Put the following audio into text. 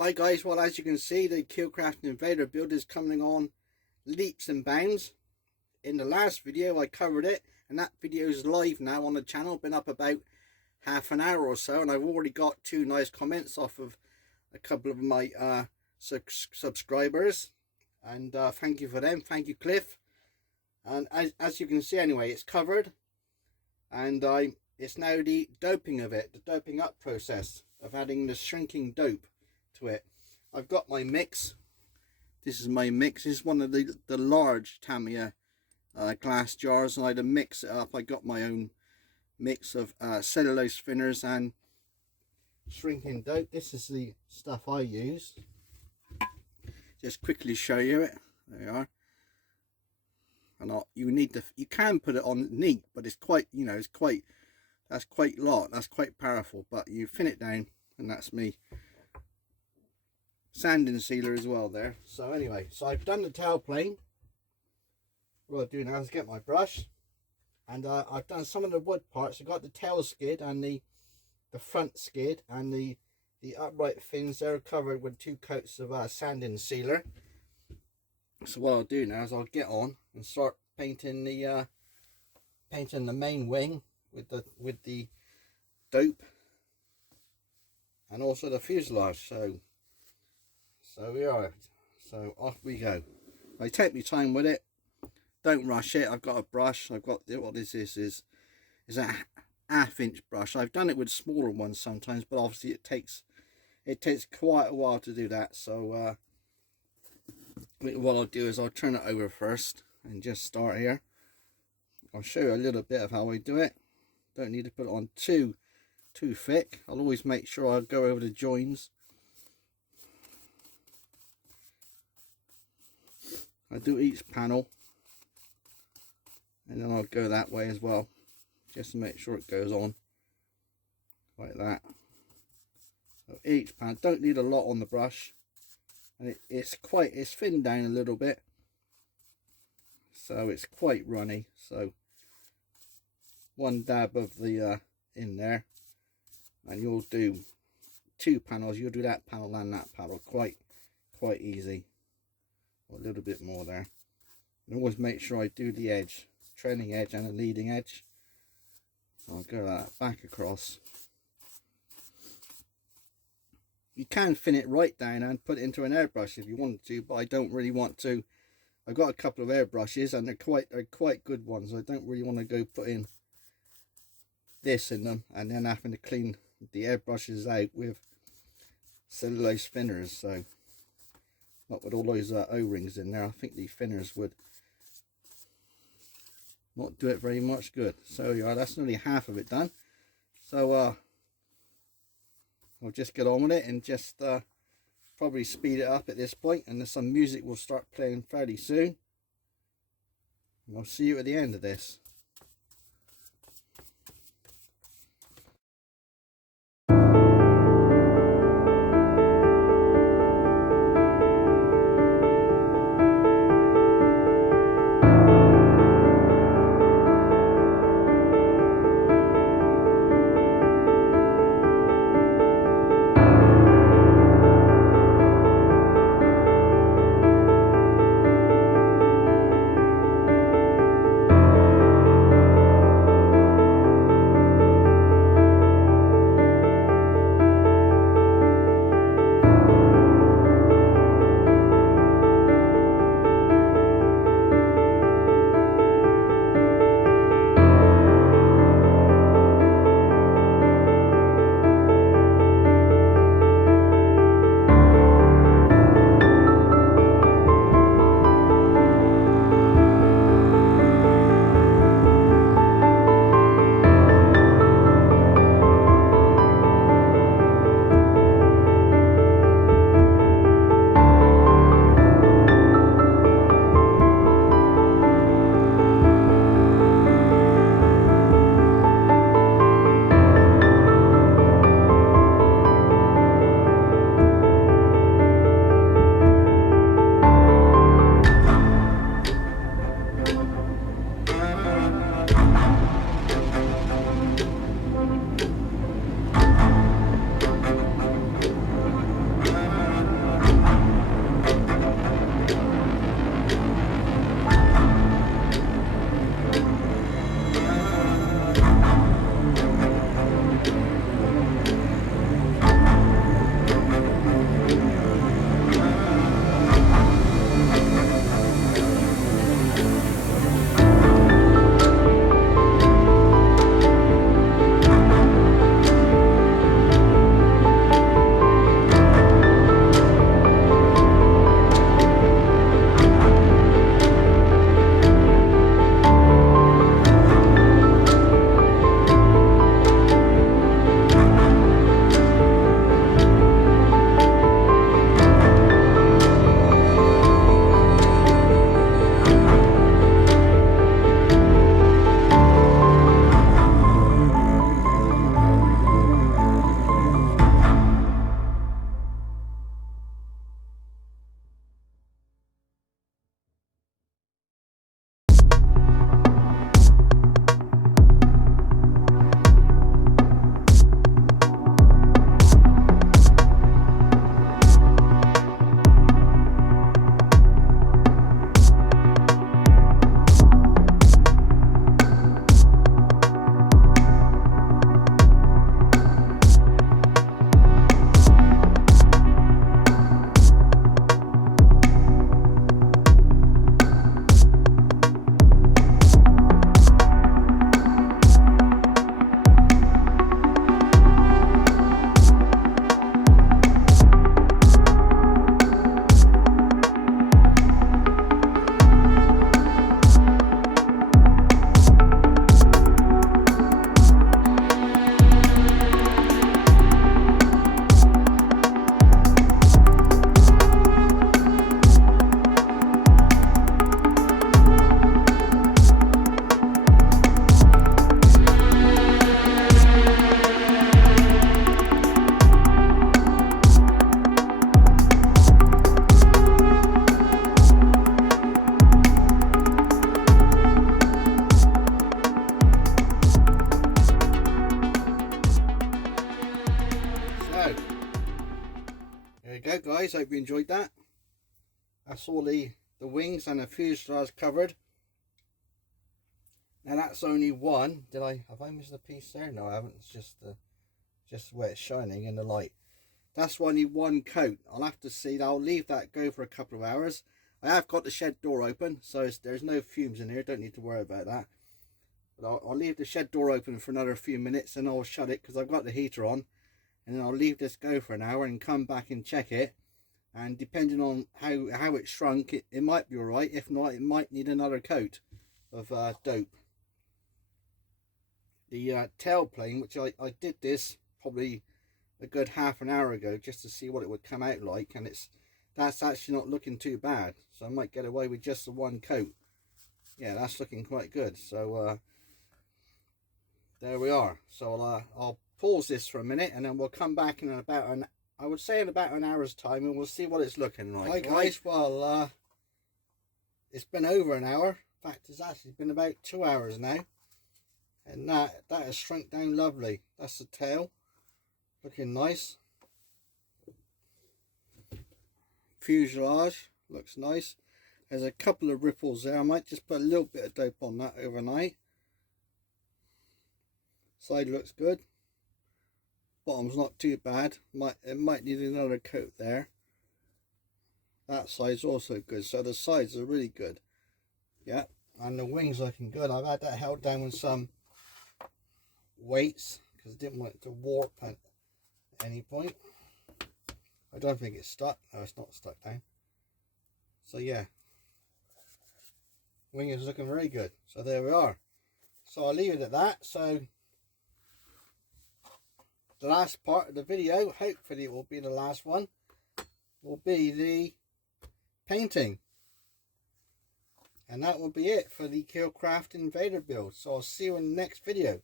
Hi guys, well as you can see the keilkraft Invader build is coming on leaps and bounds. In the last video I covered it and that video is live now on the channel, been up about half an hour or so, and I've already got two nice comments off of a couple of my subscribers, and thank you for them. Thank you, Cliff. And as you can see anyway, it's covered, and it's now the doping of it, the doping up process of adding the shrinking dope to it. I've got my mix. This is my mix. This is one of the large Tamiya glass jars, and I had to mix it up. I got my own mix of cellulose thinners and shrinking dope. This is the stuff I use. Just quickly show you it. There you are. And you can put it on neat, but it's quite, that's quite a lot. That's quite powerful. But you thin it down, and that's me. Sanding sealer as well there. So anyway, so I've done the tail plane. What I'll do now is get my brush, and I've done some of the wood parts. I've got the tail skid and the front skid, and the upright fins. They're covered with 2 coats of sanding sealer. So what I'll do now is I'll get on and start painting the main wing with the dope, and also the fuselage. So we are. So off we go. I take my time with it. Don't rush it. I've got a brush. I've got what this is a half-inch brush. I've done it with smaller ones sometimes, but obviously it takes quite a while to do that. So what I'll do is I'll turn it over first and just start here. I'll show you a little bit of how I do it. Don't need to put it on too thick. I'll always make sure I go over the joins. I do each panel, and then I'll go that way as well, just to make sure it goes on like that. So each panel, don't need a lot on the brush, and it's thinned down a little bit, so it's quite runny. So one dab of the in there, and you'll do 2 panels. You'll do that panel and that panel quite easy. A little bit more there, and always make sure I do the edge, trailing edge and the leading edge. So I'll go that back across. You can thin it right down and put it into an airbrush if you wanted to, but I don't really want to. I've got a couple of airbrushes and they're quite good ones. I don't really want to go putting this in them and then having to clean the airbrushes out with cellulose thinners. So not with all those O-rings in there. I think the thinners would not do it very much good. So yeah, that's nearly half of it done. So I'll just get on with it and just probably speed it up at this point, and then some music will start playing fairly soon. And I'll see you at the end of this. So there you go, guys. Hope you enjoyed that. That's all the wings and the fuselage covered. Now that's only one. Have I missed a piece there? No, I haven't. It's just where it's shining in the light. That's only one coat. I'll have to see. I'll leave that go for a couple of hours. I have got the shed door open, so there's no fumes in here. Don't need to worry about that. But I'll leave the shed door open for another few minutes, and I'll shut it because I've got the heater on. And then I'll leave this go for an hour and come back and check it. And depending on how it shrunk, it might be alright. If not, it might need another coat of dope. The tail plane, which I did this probably a good half an hour ago just to see what it would come out like, and that's actually not looking too bad, so I might get away with just the one coat. Yeah, that's looking quite good. So there we are. So I'll pause this for a minute, and then we'll come back in about I would say in about an hour's time, and we'll see what it's looking like. Hi guys, well it's been over an hour. In fact, it's actually been about 2 hours now, and that has shrunk down lovely. That's the tail, looking nice. Fuselage looks nice. There's a couple of ripples there. I might just put a little bit of dope on that overnight. Side looks good. Bottom's not too bad. It might need another coat there. That side's also good. So the sides are really good. Yeah, and the wings looking good. I've had that held down with some weights because I didn't want it to warp at any point. I don't think it's stuck. No, it's not stuck down. So yeah, wing is looking very good. So there we are. So I'll leave it at that. So the last part of the video, hopefully it will be the last one, will be the painting. And that will be it for the Keil Invader build. So I'll see you in the next video.